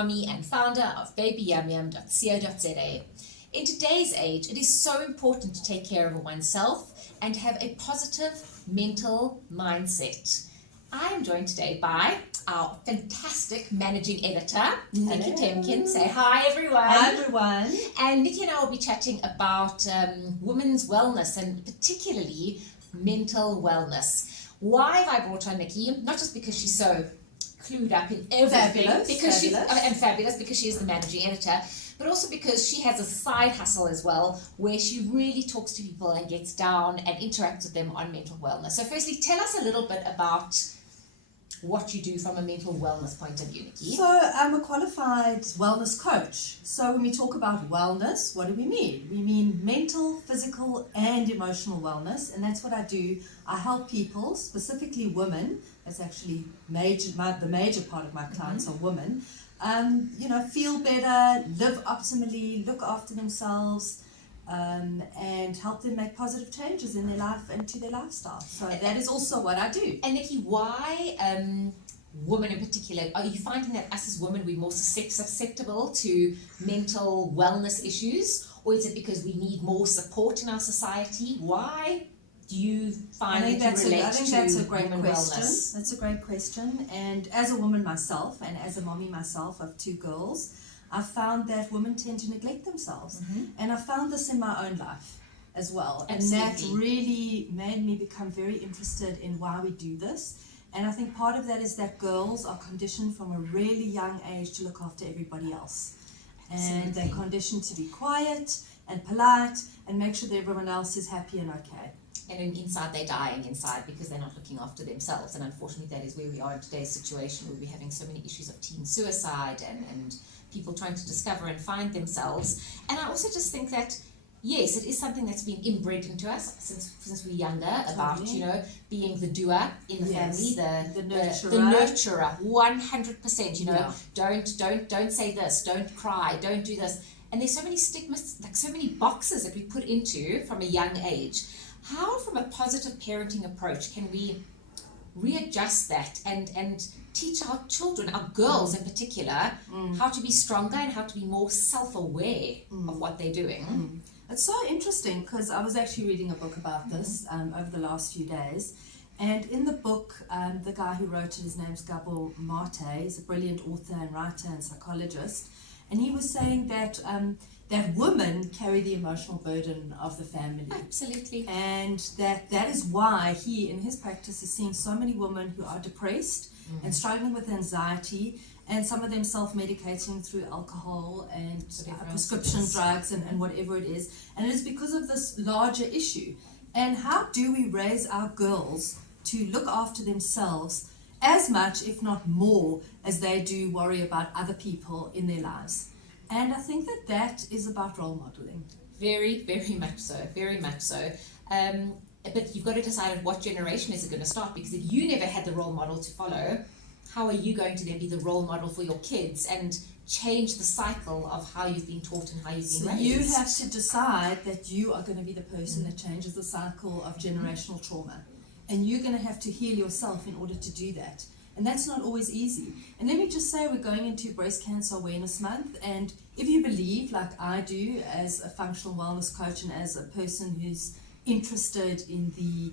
mommy and founder of babyyumyum.co.za. In today's age, it is so important to take care of oneself and have a positive mental mindset. I am joined today by our fantastic managing editor, Nikki Temkin. Say hi, everyone. Hi, everyone. And Nikki and I will be chatting about women's wellness and particularly mental wellness. Why have I brought on Nikki? Not just because she's so clued up in everything, fabulous because she is the managing editor, but also because she has a side hustle as well, where she really talks to people and gets down and interacts with them on mental wellness. So firstly, tell us a little bit about what you do from a mental wellness point of view, Nikki. So I'm a qualified wellness coach. So when we talk about wellness, what do we mean? We mean mental, physical, and emotional wellness, and that's what I do. I help people, specifically women. That's actually the major part of my clients are women. Feel better, live optimally, look after themselves, and help them make positive changes in their life and to their lifestyle. So that is also what I do. And Nikki, why women in particular? Are you finding that us as women, we're more susceptible to mental wellness issues? Or is it because we need more support in our society? Why do you find that you relate to I think that's a great women question. wellness? That's a great question. And as a woman myself, and as a mommy myself of 2 girls, I found that women tend to neglect themselves. And I found this in my own life as well. Absolutely. And that really made me become very interested in why we do this. And I think part of that is that girls are conditioned from a really young age to look after everybody else. And they're conditioned to be quiet and polite and make sure that everyone else is happy and okay. And inside they're dying inside because they're not looking after themselves. And unfortunately that is where we are in today's situation, where we're having so many issues of teen suicide and people trying to discover and find themselves. And I also just think that, yes, it is something that's been inbred into us since we're younger, about, being the doer in the family, the nurturer, 100%, don't say this, don't cry, don't do this. And there's so many stigmas, like so many boxes that we put into from a young age. How, from a positive parenting approach, can we readjust that and teach our children, our girls in particular, how to be stronger and how to be more self-aware of what they're doing? It's so interesting because I was actually reading a book about this over the last few days. And in the book, the guy who wrote it, his name's Gabor Mate. He's a brilliant author and writer and psychologist. And he was saying that that women carry the emotional burden of the family. Absolutely. And that is why he, in his practice, is seeing so many women who are depressed and struggling with anxiety, and some of them self-medicating through alcohol and prescription drugs and whatever it is. And it is because of this larger issue. And how do we raise our girls to look after themselves as much, if not more, as they do worry about other people in their lives? And I think that is about role modeling. Very, very much so. Very much so. But you've got to decide at what generation is it going to start, because if you never had the role model to follow, how are you going to then be the role model for your kids and change the cycle of how you've been taught and how you've been raised? You have to decide that you are going to be the person that changes the cycle of generational trauma. And you're going to have to heal yourself in order to do that. And that's not always easy. And let me just say, we're going into Breast Cancer Awareness Month, and if you believe, like I do, as a functional wellness coach and as a person who's interested in the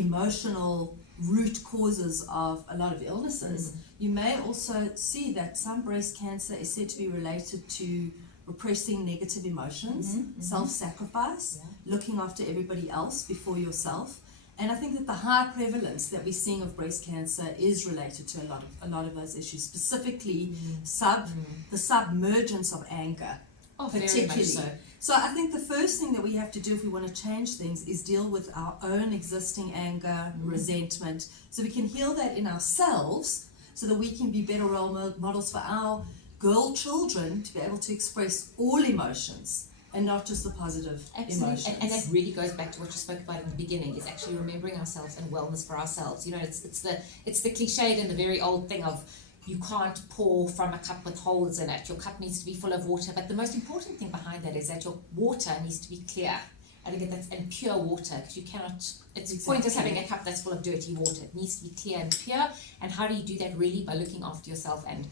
emotional root causes of a lot of illnesses, you may also see that some breast cancer is said to be related to repressing negative emotions, self-sacrifice, looking after everybody else before yourself. And I think that the high prevalence that we're seeing of breast cancer is related to a lot of those issues, specifically the submergence of anger, particularly. Very much so. So I think the first thing that we have to do if we want to change things is deal with our own existing anger, resentment, so we can heal that in ourselves, so that we can be better role models for our girl children to be able to express all emotions and not just the positive emotions. And that really goes back to what you spoke about in the beginning, is actually remembering ourselves and wellness for ourselves. It's the cliched and the very old thing of, you can't pour from a cup with holes in it. Your cup needs to be full of water. But the most important thing behind that is that your water needs to be clear. I think that's and pure water, because you cannot. It's pointless having a cup that's full of dirty water. It needs to be clear and pure. And how do you do that? Really by looking after yourself and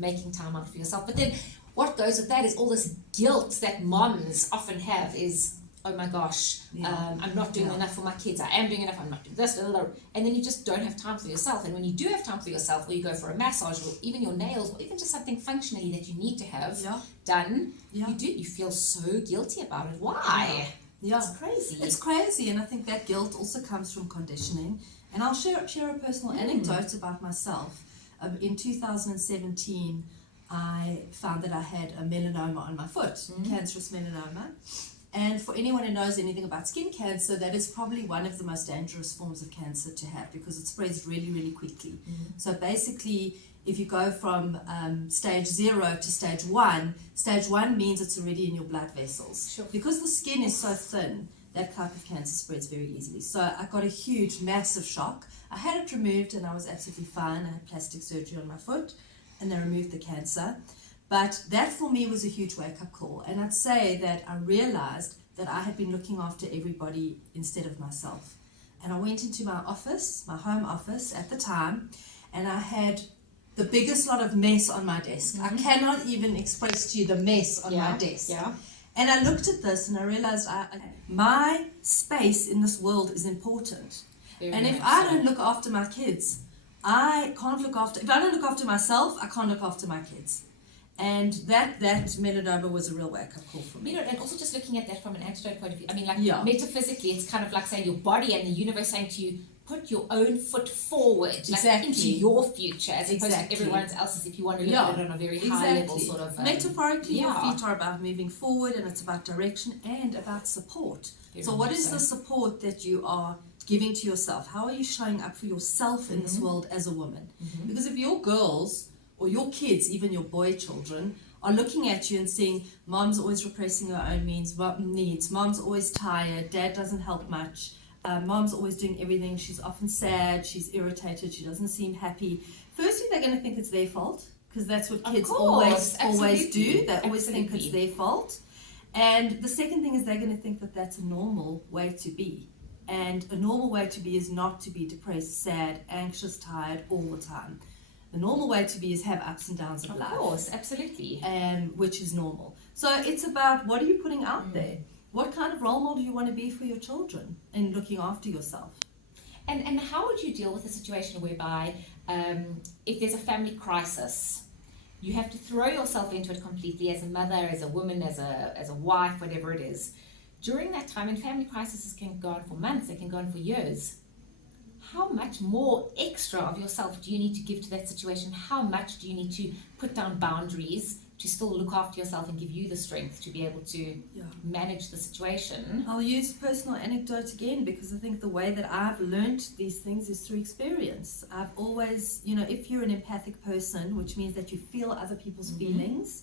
making time out for yourself. But then what goes with that is all this guilt that moms often have is, oh my gosh, I'm not doing enough for my kids, I am doing enough, I'm not doing this, blah, blah, blah. And then you just don't have time for yourself. And when you do have time for yourself, or you go for a massage, or even your nails, or even just something functionally that you need to have done, you feel so guilty about it. Why? It's crazy. It's crazy, and I think that guilt also comes from conditioning. And I'll share a personal anecdote about myself. In 2017, I found that I had a melanoma on my foot, cancerous melanoma. And for anyone who knows anything about skin cancer, that is probably one of the most dangerous forms of cancer to have, because it spreads really, really quickly. So basically, if you go from stage 0 to stage 1 means it's already in your blood vessels. Sure. Because the skin is so thin, that type of cancer spreads very easily. So I got a huge, massive shock. I had it removed and I was absolutely fine. I had plastic surgery on my foot and they removed the cancer. But that for me was a huge wake-up call. And I'd say that I realized that I had been looking after everybody instead of myself. And I went into my office, my home office at the time, and I had the biggest lot of mess on my desk. I cannot even express to you the mess on my desk. And I looked at this and I realized my space in this world is important. And if I don't look after my kids, I can't look after, if I don't look after myself, I can't look after my kids. And that melanoma was a real wake-up call for me. You know, and also just looking at that from an antidote point of view, I mean, like metaphysically, it's kind of like saying your body and the universe saying to you, put your own foot forward, like into your future, as opposed to everyone else's, if you want to look at it on a very high level sort of... Metaphorically, your feet are about moving forward, and it's about direction and about support. So what is the support that you are giving to yourself? How are you showing up for yourself in this world as a woman? Because if your girls, or your kids, even your boy children, are looking at you and saying, mom's always repressing her own needs, mom's always tired, dad doesn't help much, mom's always doing everything, she's often sad, she's irritated, she doesn't seem happy. Firstly, they're going to think it's their fault, because that's what kids always do. They always think it's their fault. And the second thing is they're going to think that that's a normal way to be. And a normal way to be is not to be depressed, sad, anxious, tired all the time. The normal way to be is have ups and downs of life. Of course, absolutely. Which is normal. So it's about, what are you putting out there? What kind of role model do you want to be for your children in looking after yourself? And how would you deal with a situation whereby if there's a family crisis, you have to throw yourself into it completely as a mother, as a woman, as a wife, whatever it is. During that time, and family crises can go on for months, they can go on for years. How much more extra of yourself do you need to give to that situation? How much do you need to put down boundaries to still look after yourself and give you the strength to be able to manage the situation? I'll use personal anecdote again, because I think the way that I've learnt these things is through experience. I've always, if you're an empathic person, which means that you feel other people's feelings,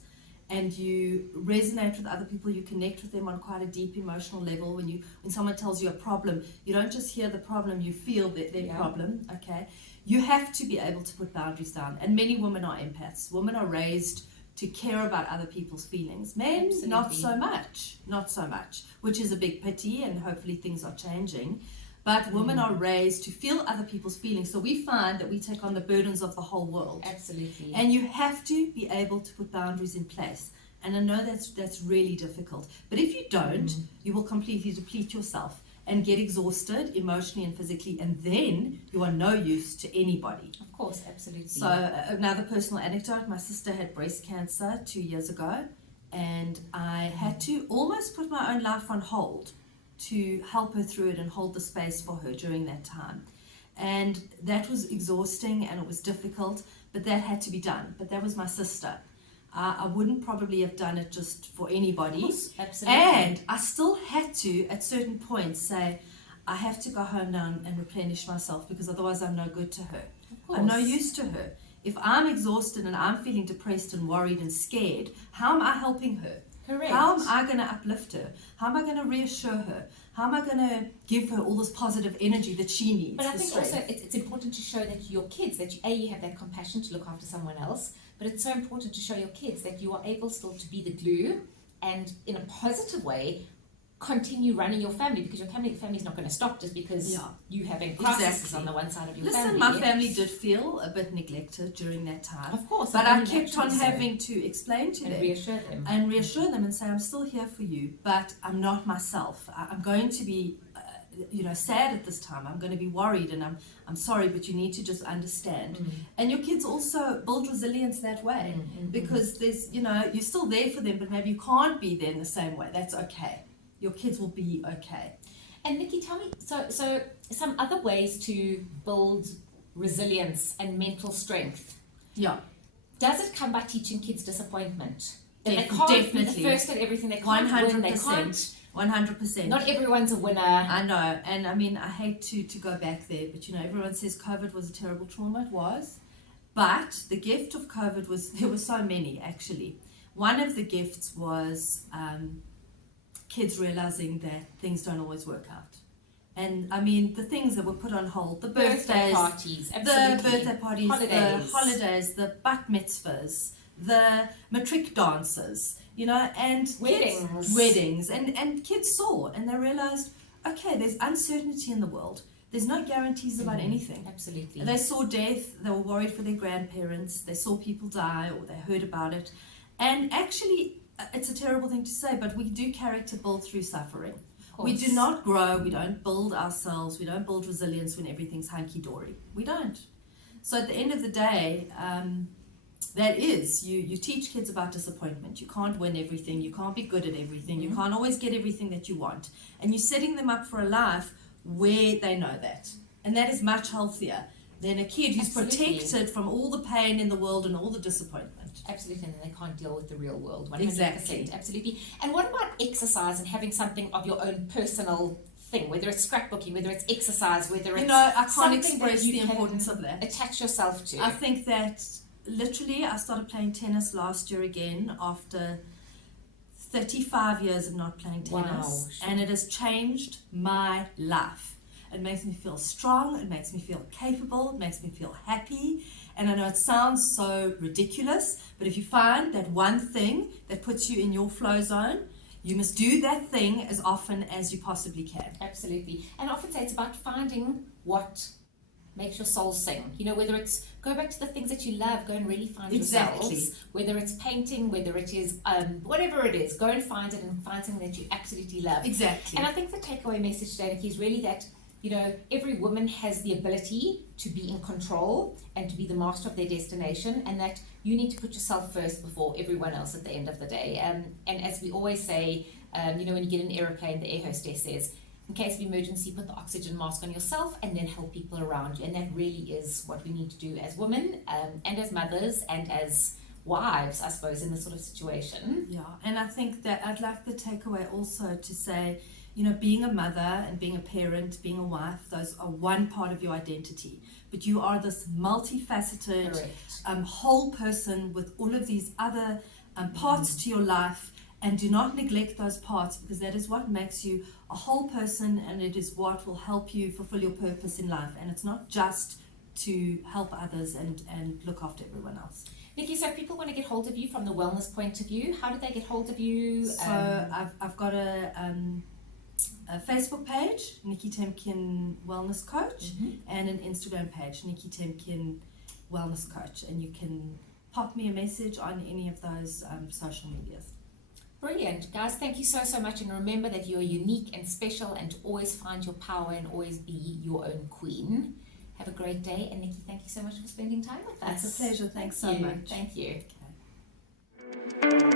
and you resonate with other people, you connect with them on quite a deep emotional level. When someone tells you a problem, you don't just hear the problem, you feel their problem, okay? You have to be able to put boundaries down. And many women are empaths. Women are raised to care about other people's feelings. Men, not so much, which is a big pity, and hopefully things are changing. But women are raised to feel other people's feelings. So we find that we take on the burdens of the whole world. Absolutely. And you have to be able to put boundaries in place. And I know that's really difficult. But if you don't, you will completely deplete yourself and get exhausted emotionally and physically. And then you are no use to anybody. Of course, absolutely. So another personal anecdote, my sister had breast cancer 2 years ago. And I had to almost put my own life on hold to help her through it and hold the space for her during that time. And that was exhausting and it was difficult, but that had to be done. But that was my sister. I wouldn't probably have done it just for anybody. Of course, absolutely. And I still had to, at certain points, say, I have to go home now and replenish myself, because otherwise I'm no good to her. I'm no use to her. If I'm exhausted and I'm feeling depressed and worried and scared, how am I helping her? Correct. How am I going to uplift her? How am I going to reassure her? How am I going to give her all this positive energy that she needs? But I think also it's important to show that your kids, that you have that compassion to look after someone else, but it's so important to show your kids that you are able still to be the glue and in a positive way continue running your family, because your family's not going to stop just because you having crises on the one side of your family. Listen, my family did feel a bit neglected during that time. Of course. But I kept on having to explain to them. And reassure them and say, I'm still here for you, but I'm not myself. I'm going to be, sad at this time. I'm going to be worried, and I'm sorry, but you need to just understand. And your kids also build resilience that way, because there's, you're still there for them, but maybe you can't be there in the same way. That's okay. Your kids will be okay. And Nikki, tell me, so some other ways to build resilience and mental strength. Yeah. Does it come by teaching kids disappointment? Definitely. They can't be the first at everything. They can't 100%. win. They can't. 100%. Not everyone's a winner. I know. And I mean, I hate to go back there, but everyone says COVID was a terrible trauma. It was. But the gift of COVID was, there were so many actually. One of the gifts was kids realizing that things don't always work out. And I mean, the things that were put on hold, the birthday parties, the holidays, the bat mitzvahs, the matric dances, and weddings, and kids saw, and they realized, okay, there's uncertainty in the world. There's no guarantees about anything. Absolutely. They saw death, they were worried for their grandparents, they saw people die, or they heard about it. And actually, it's a terrible thing to say, but we do character build through suffering. We do not grow, we don't build ourselves, we don't build resilience when everything's hunky-dory. We don't. So at the end of the day, that is, you teach kids about disappointment. You can't win everything, you can't be good at everything, you can't always get everything that you want. And you're setting them up for a life where they know that. And that is much healthier than a kid who's protected from all the pain in the world and all the disappointment. Absolutely, and then they can't deal with the real world. 100%. Exactly. Absolutely. And what about exercise and having something of your own personal thing, whether it's scrapbooking, whether it's exercise, whether it's I can't express the importance of that. Attach yourself to. I think that literally I started playing tennis last year again after 35 years of not playing tennis. Wow. And it has changed my life. It makes me feel strong, it makes me feel capable, it makes me feel happy. And I know it sounds so ridiculous, but if you find that one thing that puts you in your flow zone, you must do that thing as often as you possibly can. Absolutely. And I often say it's about finding what makes your soul sing. Whether it's go back to the things that you love, go and really find yourselves. Whether it's painting, whether it is whatever it is, go and find it and find something that you absolutely love. Exactly. And I think the takeaway message today, Nikki, is really that every woman has the ability to be in control and to be the master of their destination, and that you need to put yourself first before everyone else at the end of the day. And as we always say, when you get in an aeroplane, the air hostess says, in case of emergency, put the oxygen mask on yourself and then help people around you. And that really is what we need to do as women, and as mothers and as wives, I suppose, in this sort of situation. Yeah, and I think that I'd like the takeaway also to say, being a mother and being a parent, being a wife, those are one part of your identity. But you are this multifaceted, whole person with all of these other parts to your life. And do not neglect those parts, because that is what makes you a whole person, and it is what will help you fulfill your purpose in life. And it's not just to help others and look after everyone else. Nikki, so if people want to get hold of you from the wellness point of view, how do they get hold of you? So I've got a Facebook page, Nikki Temkin Wellness Coach, and an Instagram page, Nikki Temkin Wellness Coach. And you can pop me a message on any of those social medias. Brilliant. Guys, thank you so much. And remember that you're unique and special, and to always find your power and always be your own queen. Have a great day. And Nikki, thank you so much for spending time with us. It's a pleasure. Thanks so much. Thank you. Okay.